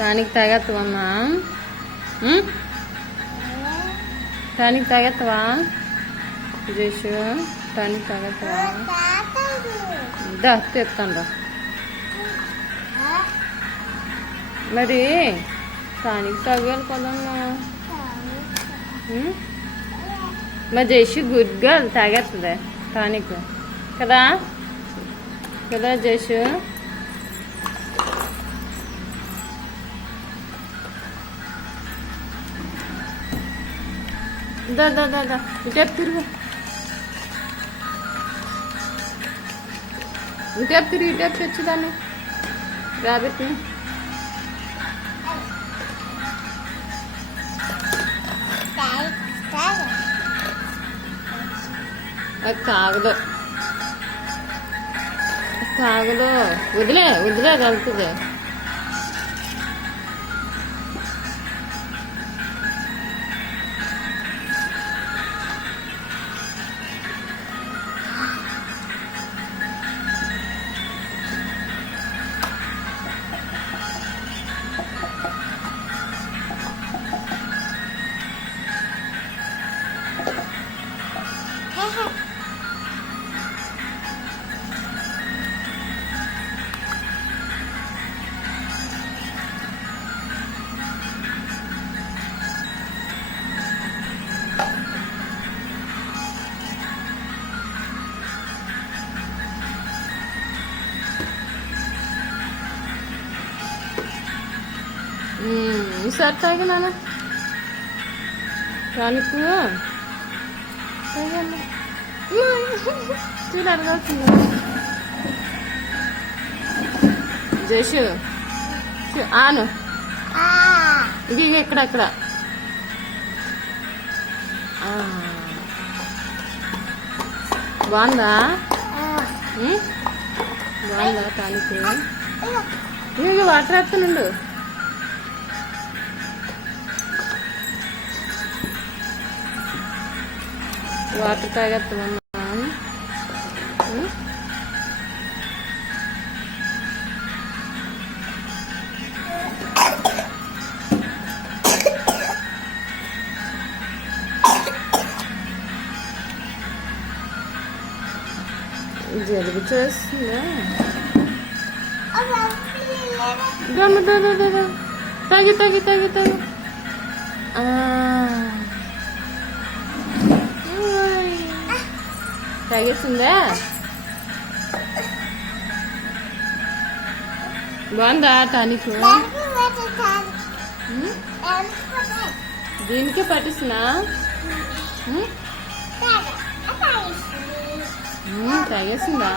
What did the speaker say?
Tonic తాగేస్తావమ్మా? Tonic తాగేస్తావా జేషు? Tonic తాగేస్తావా? దా తెస్తాను రా. మరి టానిక్ తాగాలి కదమ్మా. మరి జేషు గుడ్ గర్ల్ తాగేస్తుంది టానిక్ కదా కదా జేషు? దా దా దా దా ఇటేపు తిరుగు, ఇటేపు తిరిగి ఇటేపు తెచ్చుదాన్ని రాబెట్ని. అది తాగదు తాగదు, వదిలే వదిలే కలుతుంది. ఈసారి తాగినా టానిక్ చూడు అడగాల్సింది జేషు. ఆను ఇది ఎక్కడెక్కడ బాగుందా? బాగుందా టానిక్? ఇక వాటర్ వేస్తానుండు. వాటర్ తాగేస్తామమ్మా. జలుబు చేస్తుందా? తాగి తాగి తాగి తాగి తాగేస్తుందా? బాగుందా టానిక్? దీనికే పట్టిస్తున్నా. తాగేస్తుందా?